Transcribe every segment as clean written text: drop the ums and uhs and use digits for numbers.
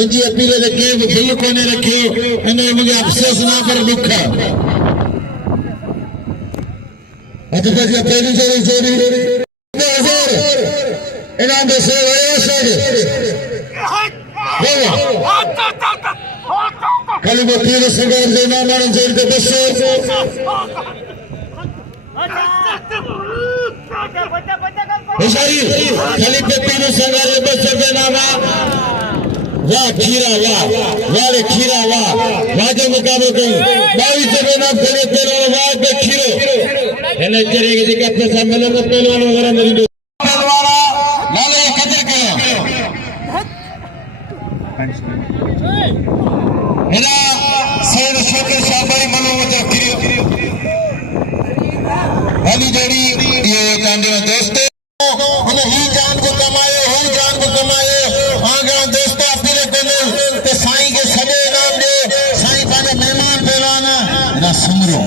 मुझे अपील रखे दिल को ने रखे इन्हें मुझे अफसोस ना पर दुख पहली चोरी इनाम दे खाली वो तीन संगार देना मानन जोड़ के बसो खाली पे तीन संगार बस देना वाह खीरा वाह रे खीरा वाह के मुकाबले कहीं 22 से बेनाम खड़े तेरो वाह पे खीरो इन्हें करेंगे जी अपने सामने में पहलवान वगैरह नहीं पहलवाना लाले कदर करो मेरा सैयद शोके शाबाई मनोवत खीरो वाली जोड़ी ये कांडे दोस्त उन्हें ही जान को कमाए आगे दोस्त साईं के सॼे नाम दे साईं पाने मेहमान पहलवाना ना समरो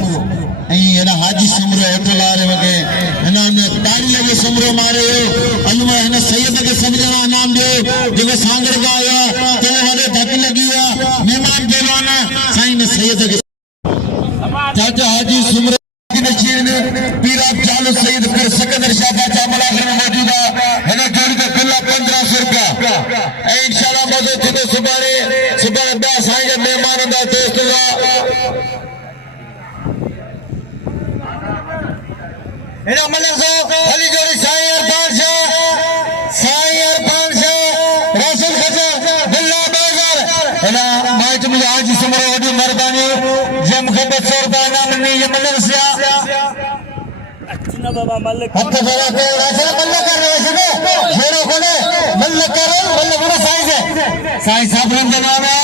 एना हाजी समरो होटल वाले वगे एना ने तारी लगे समरो मारे अलमा है सैयद के समझना नाम दे जो सांगर का आया तो वाले धक लगिया मेहमान पहलवाना साईं ने सैयद के चाचा हाजी समरो की नशीन पीरा जाल सैयद फिर सिकंदर शाह बादशाह मलाखर में मौजूदा है ना जोड़ी का कुल्ला 1500 रुपया इंशाल्लाह मौजूद थे सुबह 10 आएंगे मेहमान का दोस्त का मलक साहब अली जोड़ी साईं अरफान शाह रोशन खचा बिल्ला बाजार है ना माइट में आज समरो वडी मर्दानी जम खबत 100 रुपया नाम नहीं ये मलक साहब अच्छा बाबा मलक हत्ता जरा के राशन मलक कर रहे हैं फेरो कोने मलक करो मलक बड़ा साईं साहब रंग नाम है